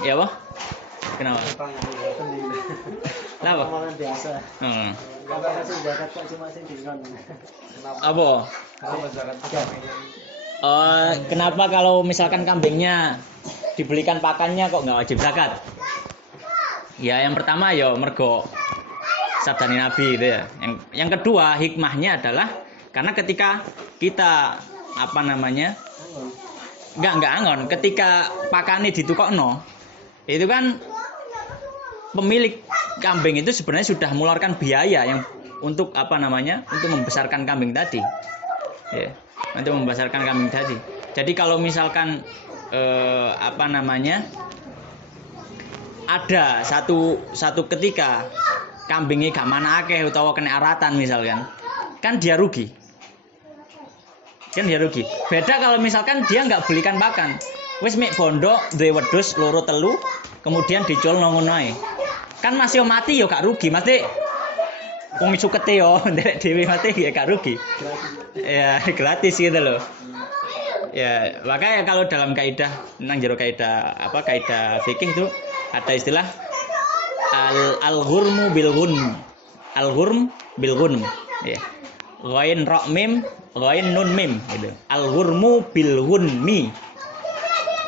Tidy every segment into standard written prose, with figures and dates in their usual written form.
Ya apa? Kenapa? Kenapa? Biasa. Kalau sing zakat kok cuma sing dinggon. Apa? Kenapa kalau misalkan kambingnya dibelikan pakannya kok nggak wajib zakat? Ya yang pertama ya mergo sabdane Nabi gitu ya. Yang kedua hikmahnya adalah karena ketika kita nggak angon, ketika pakane ditukokno itu kan pemilik kambing itu sebenarnya sudah mengeluarkan biaya yang untuk untuk membesarkan kambing tadi, ya, untuk membesarkan kambing tadi. Jadi kalau misalkan ada satu ketika kambingnya gak mana akeh utawa kena aratan misalkan, kan dia rugi. Beda kalau misalkan dia nggak belikan pakan, wis mek bondo duwe wedhus loro telu, kemudian dicul ngono ae. Kan masih mati yo gak rugi, mesti wong sukete yo nderek dhewe mati ya gak rugi. Ya gratis gitu loh. Ya, makanya kalau dalam kaidah nang jero kaidah fikih itu ada istilah al-ghurmu bil ghunm. Al-ghurm bil ghunm, ya. Ghain ra mim, ghain nun mim gitu. Al-ghurmu bil ghunmi.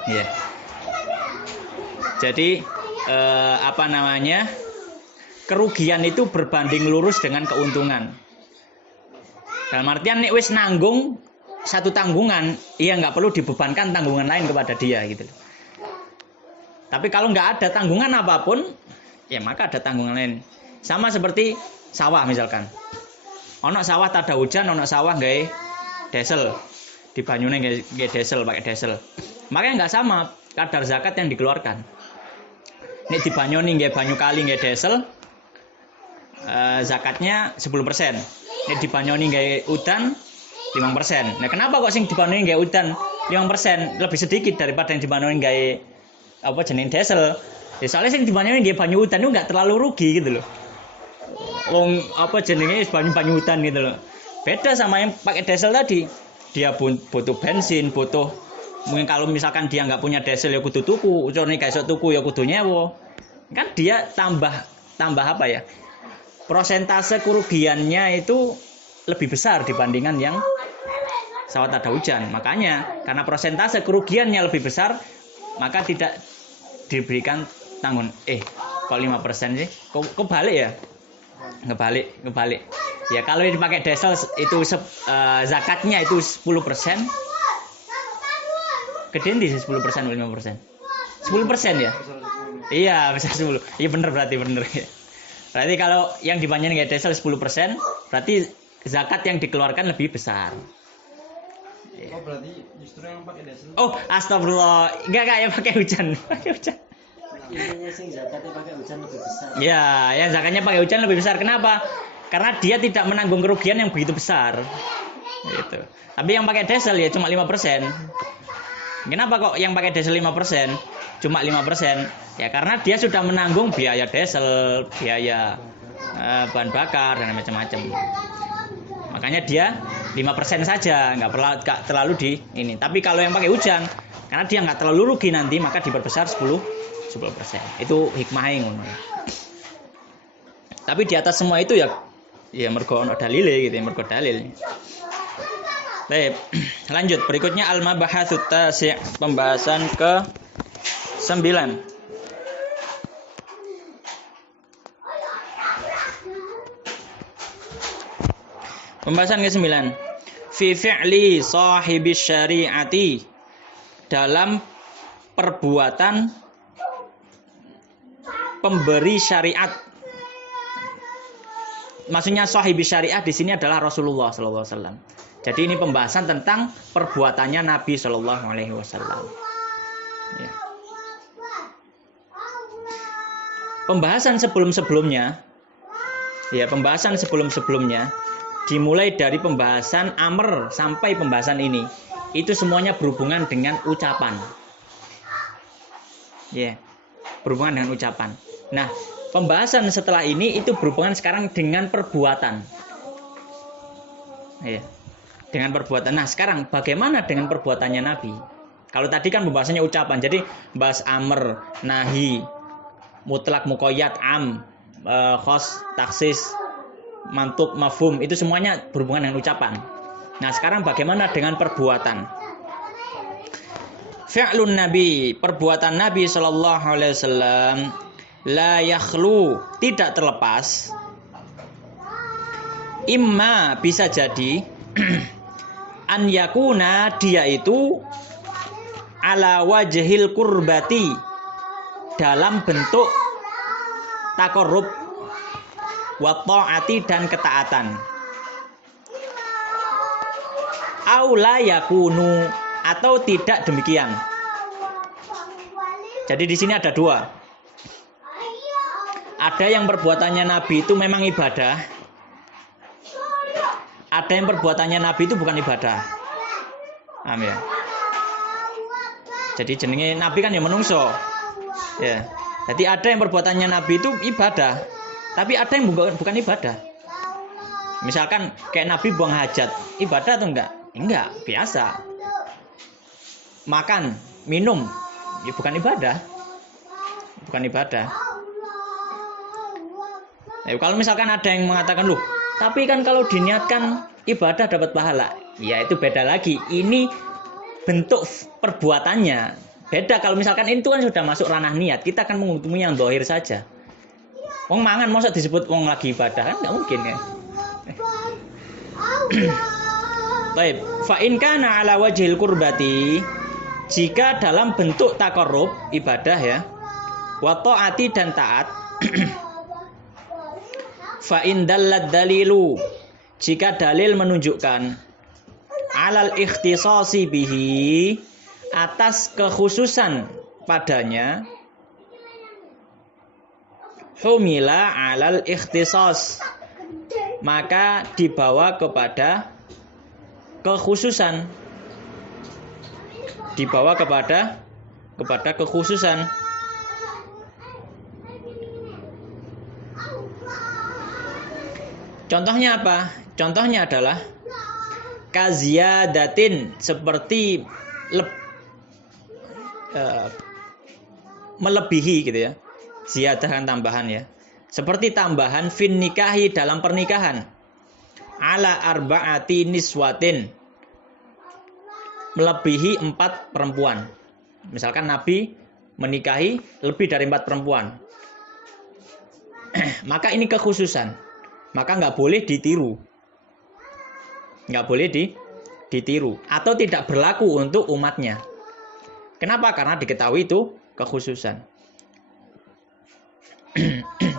Ya. Jadi kerugian itu berbanding lurus dengan keuntungan. Dalam artian nek wis nanggung satu tanggungan, ia nggak perlu dibebankan tanggungan lain kepada dia gitu. Tapi kalau nggak ada tanggungan apapun, ya maka ada tanggungan lain. Sama seperti sawah misalkan. Ono sawah tak ada hujan, ono sawah gawe desel. Di banyune gawe desel, pakai desel. Makanya nggak sama kadar zakat yang dikeluarkan. Nek di banyune gawe banyu kali gawe desel, zakatnya 10%. Nek di banyune gawe udan 5%. Nah, kenapa kok sing dibandingin gawe udan 5% lebih sedikit daripada yang dibandingin gawe desel? Ya soalnya sing dibandingin gawe banyu udan itu enggak terlalu rugi gitu loh. Wong banyu udan gitu loh. Beda sama yang pakai desel tadi. Dia butuh bensin, mungkin kalau misalkan dia nggak punya desel ya kudu tuku, ucurne gak iso tuku ya kudu nyewa. Kan dia tambah persentase kerugiannya itu lebih besar dibandingkan yang sawah tak ada hujan. Makanya karena persentase kerugiannya lebih besar, maka tidak diberikan tanggung. Kok 5% sih? Kok balik ya? Ngebalik. Ya kalau dipakai desel itu zakatnya itu 10%. Gedean di 10% atau 5%? 10% ya? Iya, bisa 10. Iya bener berarti ya. Berarti kalau yang dibandingin kayak desel 10%, berarti zakat yang dikeluarkan lebih besar. Oh berarti justru yang pakai desel. Oh astagfirullah, enggak yang pakai hujan. Intinya sing zakatnya pakai hujan lebih besar. Ya, yang zakatnya pakai hujan lebih besar. Kenapa? Karena dia tidak menanggung kerugian yang begitu besar. Gitu. Tapi yang pakai desel ya cuma 5%. Kenapa kok yang pakai desel 5%? Cuma 5%. Ya karena dia sudah menanggung biaya desel, biaya bahan bakar dan macam-macam. Makanya dia 5% saja, nggak terlalu di ini. Tapi kalau yang pakai hujan, karena dia nggak terlalu rugi nanti, maka diperbesar 10%. Itu hikmahnya ngono. Tapi di atas semua itu ya mergo ono dalile gitu, mergo dalil. Baik, lanjut. Berikutnya al-mabahatsut tasi', pembahasan ke-9. Pembahasan ke-9. Fi fi'li sahibis syari'ati, dalam perbuatan pemberi syariat. Maksudnya sahibis syariat di sini adalah Rasulullah sallallahu alaihi wasallam. Jadi ini pembahasan tentang perbuatannya Nabi sallallahu alaihi wasallam. Ya. Pembahasan sebelum-sebelumnya dimulai dari pembahasan amr sampai pembahasan ini, itu semuanya berhubungan dengan ucapan. Ya, berhubungan dengan ucapan. Nah, pembahasan setelah ini itu berhubungan sekarang dengan perbuatan. Ya. Dengan perbuatan. Nah, sekarang bagaimana dengan perbuatannya Nabi? Kalau tadi kan pembahasannya ucapan. Jadi bahas amr, nahi, mutlak, muqayyad, am, khos, taksis, mantuk, mafhum, itu semuanya berhubungan dengan ucapan. Nah, sekarang bagaimana dengan perbuatan? Fi'lun Nabi, perbuatan Nabi sallallahu alaihi wasallam la yakhlu, tidak terlepas. Imma, bisa jadi an yakuna, dia itu ala wajhil kurbati, dalam bentuk taqarrub wa ta'ati, dan ketaatan. Aula yakunu, atau tidak demikian. Jadi di sini ada dua. Ada yang perbuatannya Nabi itu memang ibadah. Ada yang perbuatannya Nabi itu bukan ibadah. Paham ya? Jadi jenenge Nabi kan ya menungso. Ya. Jadi ada yang perbuatannya Nabi itu ibadah, tapi ada yang bukan ibadah. Misalkan kayak Nabi buang hajat, ibadah atau enggak? Enggak, biasa. Makan, minum, ya bukan ibadah. Bukan ibadah. Nah, kalau misalkan ada yang mengatakan, loh, tapi kan kalau diniatkan ibadah dapat pahala. Ya itu beda lagi. Ini bentuk perbuatannya. Beda kalau misalkan itu kan sudah masuk ranah niat. Kita akan menghukumi yang zahir saja. Wong mangan masa disebut wong lagi ibadah, kan nggak mungkin kan. Baik, fa in kana ala wajhil qurbati, jika dalam bentuk taqarrub, ibadah ya, wa ta'ati, dan taat. Fa in dallad dalilu, jika dalil menunjukkan alal ikhtisasi bihi, atas kekhususan padanya, humila alal ikhtisas, maka dibawa kepada kekhususan, dibawa kepada kekhususan. Contohnya apa? Contohnya adalah kaziyadatin, seperti melebihi gitu ya. Ziyadah kan tambahan ya. Seperti tambahan fin nikahi, dalam pernikahan. Ala arba'ati niswatin, melebihi 4 perempuan. Misalkan Nabi menikahi lebih dari 4 perempuan. Maka ini kekhususan. Maka nggak boleh ditiru. Nggak boleh ditiru. Atau tidak berlaku untuk umatnya. Kenapa? Karena diketahui itu kekhususan.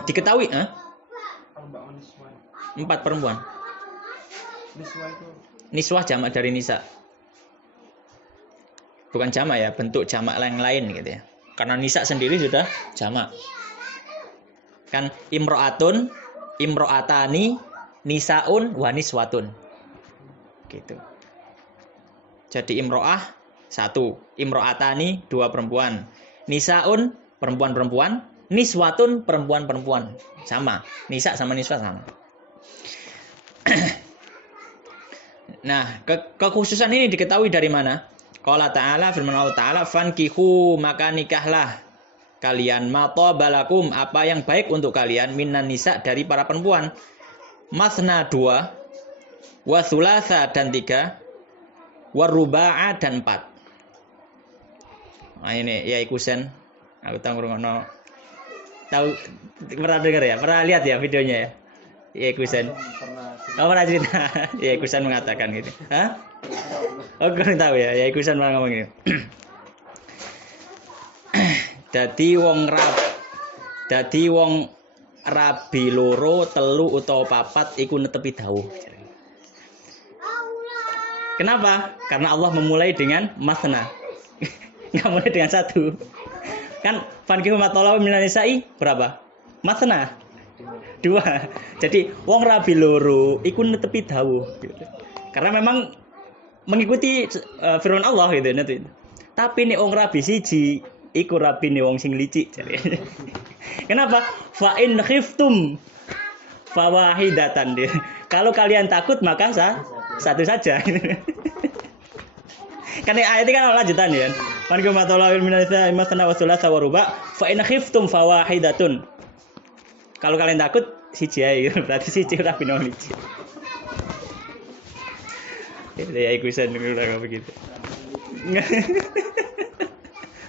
Diketahui, 4 perempuan. Niswah jamak dari nisa. Bukan jamak ya, bentuk jamak yang lain gitu ya. Karena nisa sendiri sudah jamak. Kan imro'atun, imro'atani, nisaun, wa niswatun. Gitu. Jadi imro'ah 1, imro'atani 2 perempuan, nisaun perempuan-perempuan, niswatun perempuan-perempuan. Sama, nisa sama niswa sama. Nah, kekhususan ini diketahui dari mana? Qala ta'ala, firman Allah Ta'ala, fankihu, maka nikahlah kalian, ma tabalakum, apa yang baik untuk kalian, minan nisa, dari para perempuan, masna 2, wa thulatha, dan 3, wa ruba'a, dan 4. Nah ini ya ikusen, aku tahu ngono. Tahu, pernah dengar ya? Pernah lihat ya videonya ya? Ya ikusen. Kamu pernah cerita? Ya ikusen mengatakan gitu. Hah? Oh, kurang tahu ya. Ya ikusen pernah ngomong gitu. Dadi wong rabi loro, telu utawa papat iku netepi dawuh. Kenapa? Karena Allah memulai dengan masna. Nggak mulai dengan 1. Kan fankihu ma talaw minan nisa'i berapa? Masna. 2. Jadi wong rabi loro iku netepi dawuh gitu. Karena memang mengikuti firman Allah gitu nanti. Tapi nek wong rabi siji iku rabine wong sing licik. Kenapa? Fa in khiftum fawahidatan. Kalau kalian takut maka Satu saja. Kan ayat ini kan lanjutan ya. Man kama talawil minasa masana wa thulatha wa ruba fa in khiftum fawahidatun. Kalau kalian takut siji ae berarti siji ora bino siji. Ya iku sen ora begitu.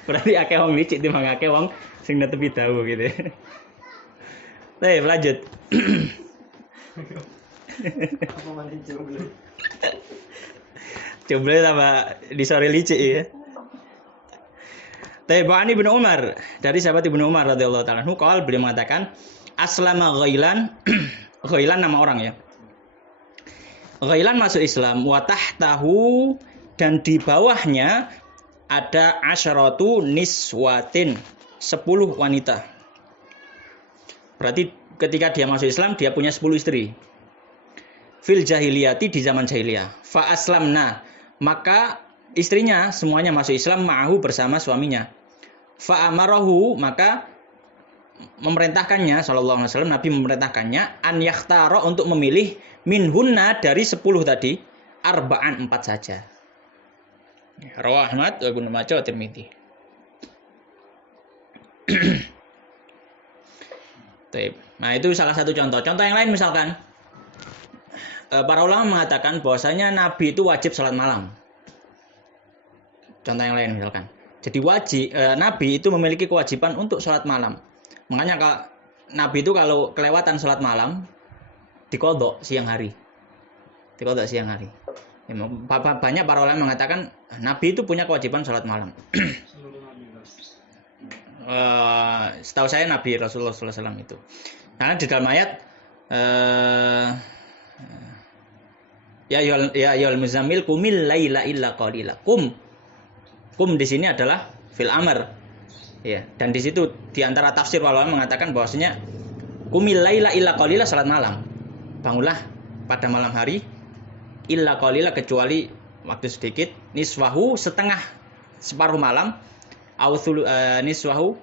Berarti akeh wong licik timbang akeh wong sing netepi dawuh gitu. Baik, lanjut. Apa mandi jomblo? Jomblo sama disore licik ya. Taibani bin Umar, dari sahabat Ibnu Umar radhiyallahu ta'ala anhu, beliau mengatakan aslama Ghailan. Ghailan nama orang ya. Ghailan masuk Islam wa tahtahu, dan di bawahnya ada asyaratu niswatin, 10 wanita. Berarti ketika dia masuk Islam dia punya 10 istri. Fil jahiliyati, di zaman jahiliyah. Fa aslamna, maka istrinya semuanya masuk Islam ma'ahu, bersama suaminya. Fa amarahu, maka memerintahkannya sallallahu alaihi wasallam, Nabi memerintahkannya an yakhtara, untuk memilih minhunna, dari 10 tadi, arba'an, 4 saja. Rawah Ahmad wa Ibnu Majah wa Tirmidzi. Nah, itu salah satu contoh. Contoh yang lain misalkan para ulama mengatakan bahwasanya Nabi itu wajib salat malam. Contoh yang lain misalkan. Jadi Nabi itu memiliki kewajiban untuk salat malam. Makanya Nabi itu kalau kelewatan salat malam dikodok siang hari. Dikodok siang hari. Ya, banyak para ulama mengatakan Nabi itu punya kewajiban salat malam. Setahu saya Nabi Rasulullah SAW itu. Karena di dalam ayat ya ayyuhal muzammil qumil laila illa qalila. Kum di sini adalah fil amr. Ya, dan di situ di antara tafsir ulama mengatakan bahwasanya qumil laila illa qalila, salat malam. Bangunlah pada malam hari illa qalila, kecuali waktu sedikit, niswahu, setengah, separuh malam, niswahu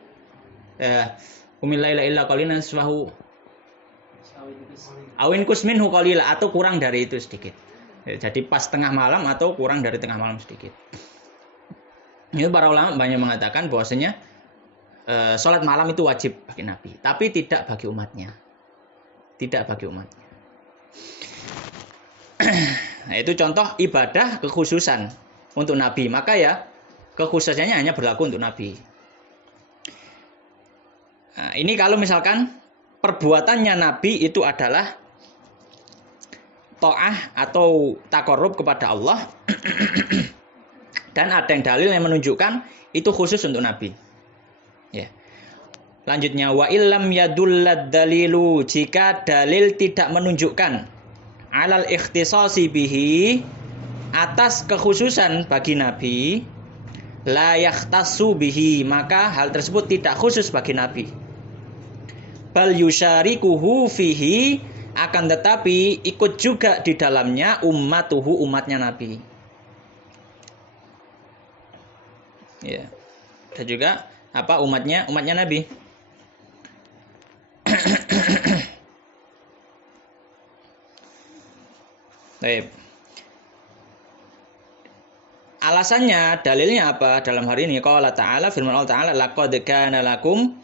qumil laila illa qalila niswahu awin kusminhu qalila, atau kurang dari itu sedikit. Ya, jadi pas tengah malam atau kurang dari tengah malam sedikit. Ini para ulama banyak mengatakan bahwasanya sholat malam itu wajib bagi Nabi, tapi tidak bagi umatnya. Tidak bagi umatnya. Nah, itu contoh ibadah kekhususan untuk Nabi. Maka ya kekhususannya hanya berlaku untuk Nabi. Nah, ini kalau misalkan perbuatannya Nabi itu adalah ta'ah atau taqarrub kepada Allah. Dan ada yang dalil yang menunjukkan itu khusus untuk Nabi. Ya. Lanjutnya, wa illam yadullad dalilu, jika dalil tidak menunjukkan alal ikhtisasi bihi, atas kekhususan bagi Nabi, la yakhtassu bihi, maka hal tersebut tidak khusus bagi Nabi. Bal yusyarikuhu fihi, akan tetapi ikut juga di dalamnya ummatuhu, umatnya Nabi. Ya. Dan juga apa umatnya Nabi. Baik. Alasannya, dalilnya apa dalam hari ini? Qala ta'ala, firman Allah Ta'ala, laqad kana lakum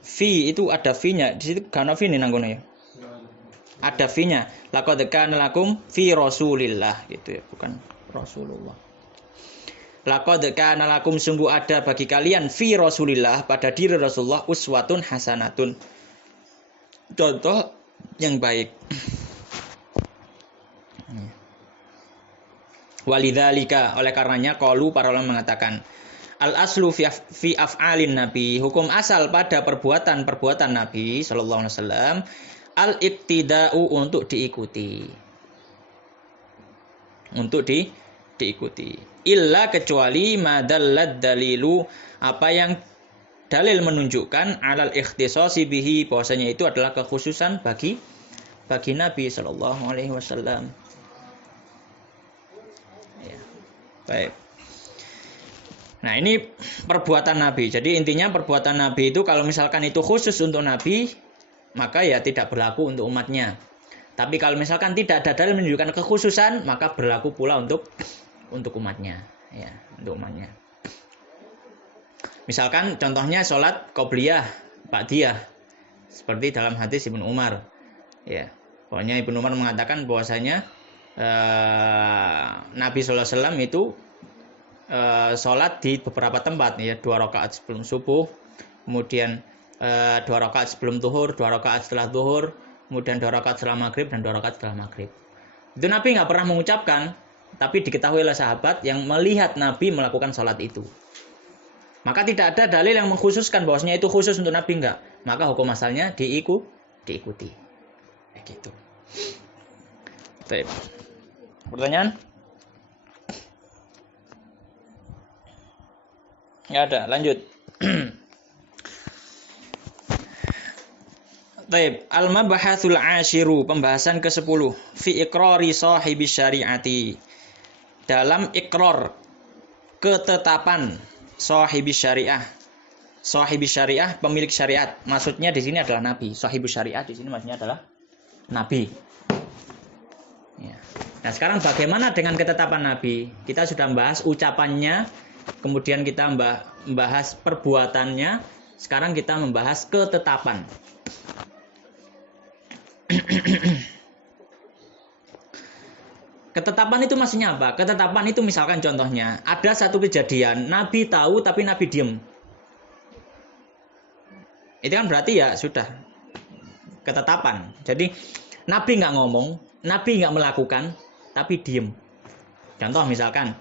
fi, itu ada fi-nya. Di situ kana fi ini nanggono ya. Ada fi-nya. Laqad kana lakum fi Rasulillah gitu ya, bukan Rasulullah. Laqad kana lakum, sungguh ada bagi kalian fi Rasulillah, pada diri Rasulullah, uswatun hasanatun, contoh yang baik. Walidzalika, oleh karenanya qalu, para ulama mengatakan al aslu fi af'alin nabi, hukum asal pada perbuatan Nabi sallallahu alaihi wasallam, al iktida'u, untuk diikuti. Untuk diikuti. Illa, kecuali madallad dalilu, apa yang dalil menunjukkan alal ikhtisasi bihi, bahwasanya itu adalah kekhususan bagi Nabi sallallahu alaihi wasallam. Ya. Baik. Nah, ini perbuatan Nabi. Jadi intinya perbuatan Nabi itu kalau misalkan itu khusus untuk Nabi, maka ya tidak berlaku untuk umatnya. Tapi kalau misalkan tidak ada dalil menunjukkan kekhususan, maka berlaku pula untuk umatnya, ya, untuk umatnya. Misalkan contohnya sholat qobliyah, ba'diyah, seperti dalam hadis Ibnu Umar, ya. Pokoknya Ibnu Umar mengatakan bahwasanya Nabi Sallallahu Alaihi Wasallam itu sholat di beberapa tempat, ya, 2 rakaat sebelum subuh, kemudian 2 rakaat sebelum zuhur, 2 rakaat setelah zuhur, kemudian 2 rakaat setelah maghrib dan 2 rakaat setelah maghrib. Itu Nabi nggak pernah mengucapkan, tapi diketahui oleh sahabat yang melihat Nabi melakukan sholat itu. Maka tidak ada dalil yang mengkhususkan bahwasanya itu khusus untuk Nabi, enggak. Maka hukum asalnya diikuti. Kayak gitu. Baik. Pertanyaan? Nggak ada, lanjut. Baik, al-mabahatsul 'ashiru, pembahasan ke-10, fi iqrari sahibi syariati. Dalam iqrar, ketetapan sahibi syariah. Sahibi syariah, pemilik syariat. Maksudnya di sini adalah nabi. Sahibi syariah di sini maksudnya adalah nabi. Ya. Nah, sekarang bagaimana dengan ketetapan nabi? Kita sudah membahas ucapannya, kemudian kita membahas perbuatannya. Sekarang kita membahas ketetapan. Ketetapan itu maksudnya apa? Ketetapan itu misalkan contohnya, ada satu kejadian, Nabi tahu tapi Nabi diem. Itu kan berarti ya sudah ketetapan. Jadi Nabi nggak ngomong, Nabi nggak melakukan, tapi diem. Contoh misalkan,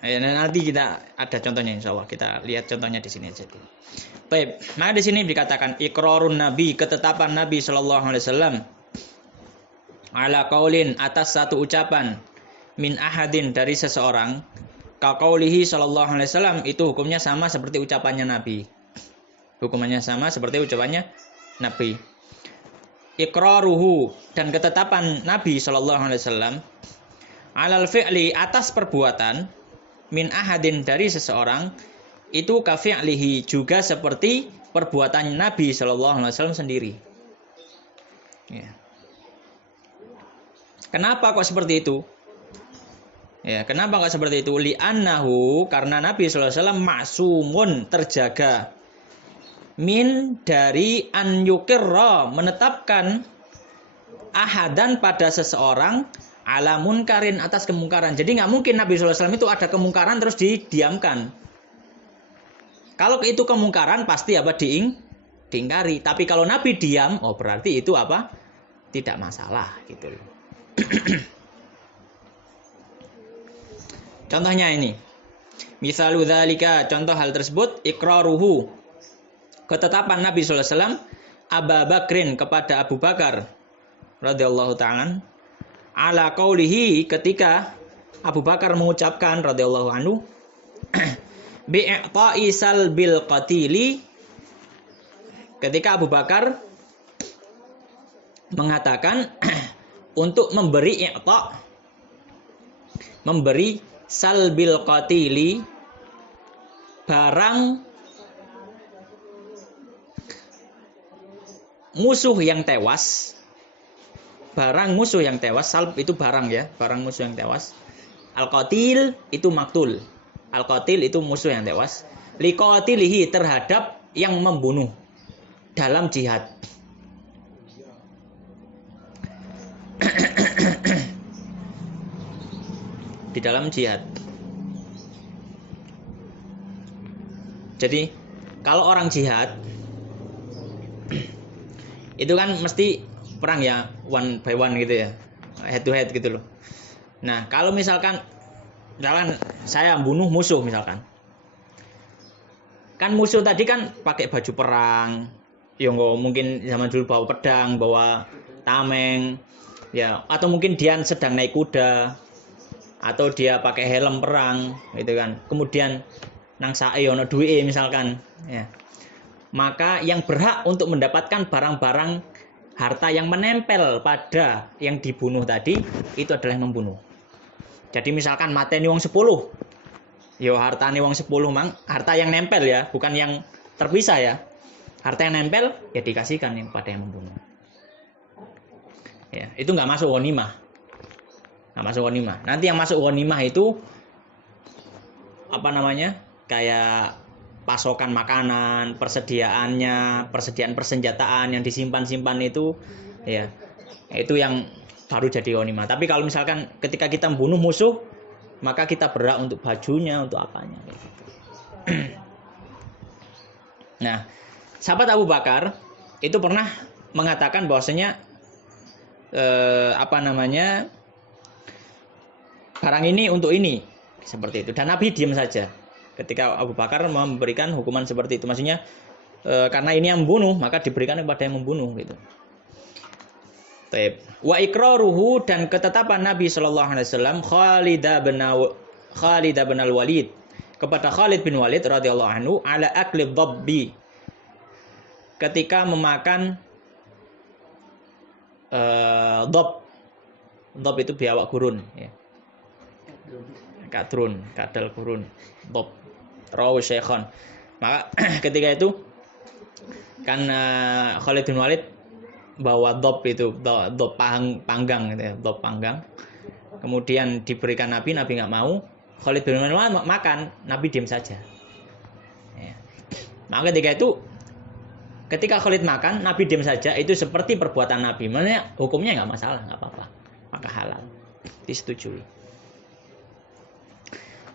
nanti kita ada contohnya, insya Allah kita lihat contohnya di sini aja dulu. Baik, maka di sini dikatakan iqrarun Nabi, ketetapan Nabi Shallallahu Alaihi Wasallam ala qaulin, atas satu ucapan, min ahadin, dari seseorang, ka qaulihi Shallallahu Alaihi Wasallam, itu hukumnya sama seperti ucapannya Nabi. Hukumannya sama seperti ucapannya Nabi. Iqraruhu, dan ketetapan Nabi Shallallahu Alaihi Wasallam alal fi'li, atas perbuatan, min ahadin, dari seseorang, itu kafi'lihi, juga seperti perbuatan Nabi Shallallahu Alaihi Wasallam sendiri. Ya. Kenapa kok seperti itu? Ya, kenapa kok seperti itu? Li'annahu, karena Nabi Shallallahu Alaihi Wasallam ma'sumun, terjaga, min, dari an yukirra, menetapkan, ahadan, pada seseorang, ala munkarin, atas kemungkaran. Jadi nggak mungkin Nabi Shallallahu Alaihi Wasallam itu ada kemungkaran terus didiamkan. Kalau itu kemungkaran pasti apa, diingkari. Tapi kalau Nabi diam, oh berarti itu apa? Tidak masalah gitu loh. Contohnya ini. Misalu dzalika, contoh hal tersebut, iqraruhu, ketetapan Nabi sallallahu alaihi wasallam, Abu Bakrin, kepada Abu Bakar radhiyallahu ta'ala, ala qaulihi, ketika Abu Bakar mengucapkan radhiyallahu anhu, bi'ta'i salbil qatili, ketika Abu Bakar mengatakan untuk memberi i'ta', memberi salbil qatili, barang musuh yang tewas, barang musuh yang tewas. Salb itu barang, ya, barang musuh yang tewas. Al-qatil itu maktul. Al-qatil itu musuh yang tewas. Liqatilihi, terhadap yang membunuh dalam jihad. Di dalam jihad. Jadi kalau orang jihad itu kan mesti perang, ya, one by one gitu, ya, head to head gitu loh. Nah, kalau misalkan saya bunuh musuh misalkan, kan musuh tadi kan pakai baju perang, ya mungkin zaman dulu bawa pedang, bawa tameng, ya, atau mungkin dia sedang naik kuda, atau dia pakai helm perang gitu kan. Kemudian nang sae ono duwe misalkan, ya. Maka yang berhak untuk mendapatkan barang-barang harta yang menempel pada yang dibunuh tadi itu adalah yang membunuh. Jadi misalkan mateni wong 10, yo hartane wong 10 mang, harta yang nempel, ya, bukan yang terpisah, ya. Harta yang nempel ya dikasihkan yang pada yang membunuh. Ya, itu nggak masuk ghanimah. Nggak masuk ghanimah. Nanti yang masuk ghanimah itu apa namanya? Kayak pasokan makanan, persediaannya, persediaan persenjataan yang disimpan-simpan itu ya. Itu yang baru jadi ghanimah. Tapi kalau misalkan ketika kita membunuh musuh, maka kita berhak untuk bajunya, untuk apanya kayak gitu. Nah, sahabat Abu Bakar itu pernah mengatakan bahwasanya barang ini untuk ini seperti itu, dan Nabi diam saja ketika Abu Bakar memberikan hukuman seperti itu. Maksudnya karena ini yang membunuh maka diberikan kepada yang membunuh gitu. Taib. Wa iqraruhu, dan ketetapan Nabi sallallahu alaihi wasallam Khalid bin al-Walid kepada Khalid bin Walid radhiyallahu anhu ala akli dhabbi, ketika memakan dhab itu biawak gurun ya. Kadal gurun, dhab. Rawu Syekhon. Maka ketika itu kan Khalid bin Walid bawa dhab itu, dhab panggang gitu ya, dhab panggang. Kemudian diberikan Nabi nggak mau. Khalid bin Walid makan, Nabi diam saja. Ya. Maka ketika Khalid makan, Nabi diam saja, itu seperti perbuatan Nabi. Maksudnya hukumnya nggak masalah, nggak apa-apa, maka halal, disetujui.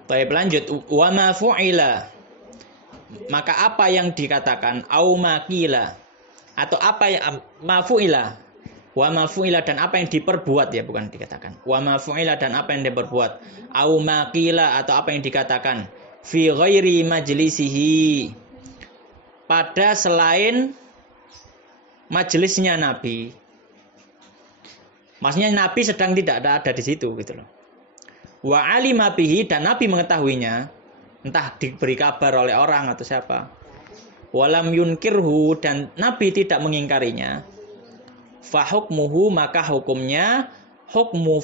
Baik, lanjut. Wa ma fu'ila, maka apa yang dikatakan, au makila, atau apa yang mafu'ila, wa mafu'ila, dan apa yang diperbuat ya, bukan dikatakan. Wa mafu'ila, dan apa yang diperbuat, au makila, atau apa yang dikatakan, fi ghairi majlisihi, pada selain majelisnya Nabi. Maksudnya Nabi sedang tidak ada di situ gitu loh. Wa alima bihi, dan Nabi mengetahuinya, entah diberi kabar oleh orang atau siapa. Walam yunkirhu, dan Nabi tidak mengingkarinya. Fa hukmuhu, maka hukumnya hukmu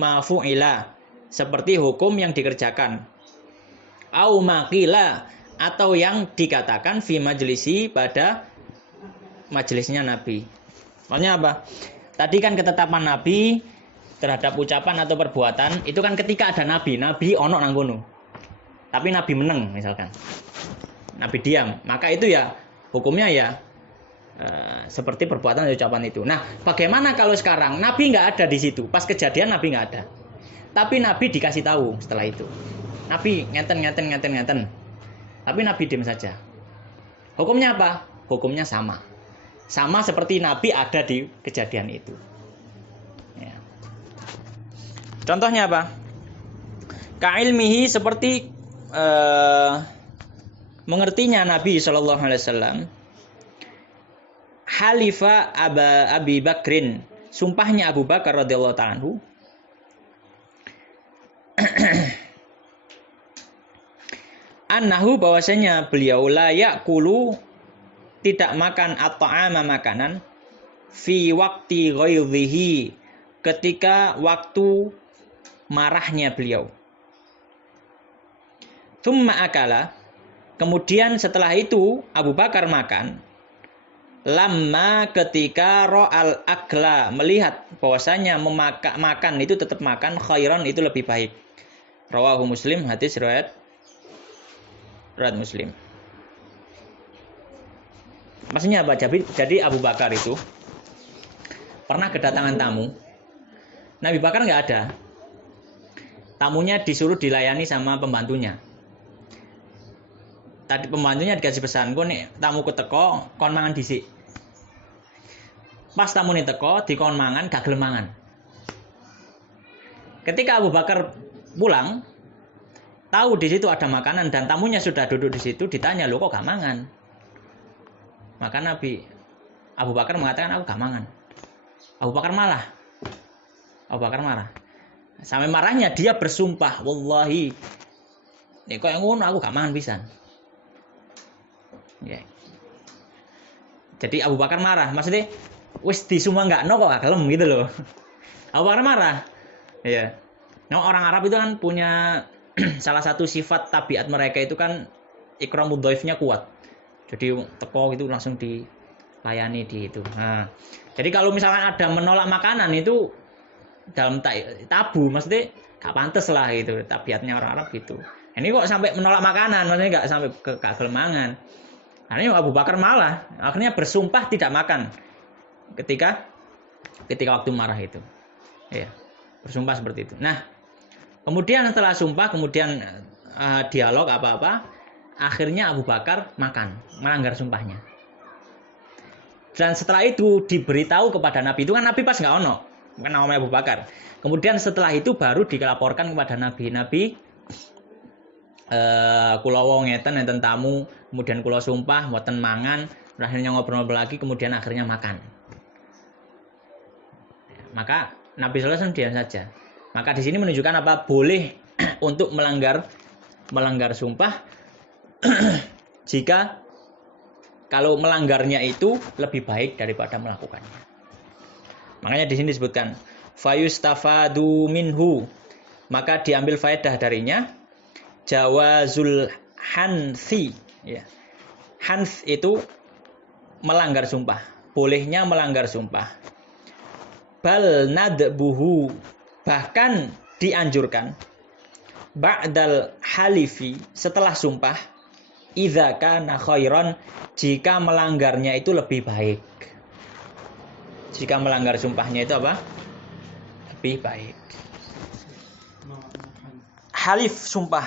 mafu'ila, seperti hukum yang dikerjakan. Au maqila, atau yang dikatakan fi majlisi, pada majelisnya Nabi. Maksudnya apa? Tadi kan ketetapan Nabi terhadap ucapan atau perbuatan itu kan ketika ada Nabi ono nang kono. Tapi Nabi meneng misalkan. Nabi diam, maka itu ya hukumnya ya seperti perbuatan atau ucapan itu. Nah, bagaimana kalau sekarang Nabi nggak ada di situ, pas kejadian Nabi nggak ada, tapi Nabi dikasih tahu setelah itu, Nabi ngeten, tapi Nabi diam saja. Hukumnya apa? Hukumnya sama seperti Nabi ada di kejadian itu. Ya. Contohnya apa? Ka'ilmihi, seperti mengertinya Nabi Shallallahu Alaihi Wasallam. Halifa Abi Bakrin, sumpahnya Abu Bakar radhiyallahu ta'ala anhu. Annahu, bahwasanya beliau la ya'kulu, tidak makan at-ta'ama, makanan, fi waqti ghaidhihi, ketika waktu marahnya beliau. Tsumma akala, kemudian setelah itu Abu Bakar makan. Lamma, ketika ro'al akla, melihat bahwasanya makan itu tetap makan, khairan, itu lebih baik. Rawahu Muslim, hadis riwayat Muslim. Maksudnya apa? Jadi Abu Bakar itu pernah kedatangan tamu. Nabi Bakar nggak ada. Tamunya disuruh dilayani sama pembantunya. Tadi pembantunya dikasih pesan, "Kok nek tamu teko, kon mangan dhisik." Pas tamu teko, dikon mangan, gak gelem mangan. Ketika Abu Bakar pulang, tahu di situ ada makanan dan tamunya sudah duduk di situ, ditanya, "Lo kok gak mangan?" Maka Abu Bakar mengatakan, "Aku gak mangan." Abu Bakar marah. Sampai marahnya dia bersumpah, "Wallahi, nek kok ngono aku gak mangan pisan." Ya. Jadi Abu Bakar marah, maksudnya wis disumpah enggak kok gak gelem gitu loh. Abu Bakar marah. Ya. Nah, orang Arab itu kan punya salah satu sifat tabiat mereka itu kan ikramud dhaifnya kuat. Jadi teko itu langsung dilayani di itu. Nah, jadi kalau misalkan ada menolak makanan itu dalam tabu, maksudnya gak pantas lah gitu, tabiatnya orang Arab gitu. Ini kok sampai menolak makanan, maksudnya gak sampai ke kagel-mangan. Nah, ini Abu Bakar malah akhirnya bersumpah tidak makan ketika waktu marah itu. Ya, bersumpah seperti itu. Nah, kemudian setelah sumpah, kemudian dialog apa-apa, akhirnya Abu Bakar makan, melanggar sumpahnya. Dan setelah itu diberitahu kepada Nabi, itu kan Nabi pas nggak ono, kan namanya Abu Bakar. Kemudian setelah itu baru dilaporkan kepada Nabi, kula wong ngeten tamu, kemudian kula sumpah mboten mangan, akhirnya ngobrol lagi, kemudian akhirnya makan. Maka Nabi sallallahu alaihi wasallam diam saja. Maka di sini menunjukkan apa? Boleh untuk melanggar sumpah jika kalau melanggarnya itu lebih baik daripada melakukannya. Makanya di sini disebutkan fayustafadu minhu, maka diambil faedah darinya jawazul hanthi, ya. Hanth itu melanggar sumpah, bolehnya melanggar sumpah. Bal nadbuhu, bahkan dianjurkan ba'dal halifi, setelah sumpah, idza kana khairan, jika melanggarnya itu lebih baik. Jika melanggar sumpahnya itu apa? Lebih baik. Halif sumpah.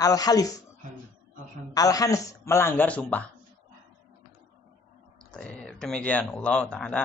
Al-halif. Al-hans melanggar sumpah. Demikian Allah taala.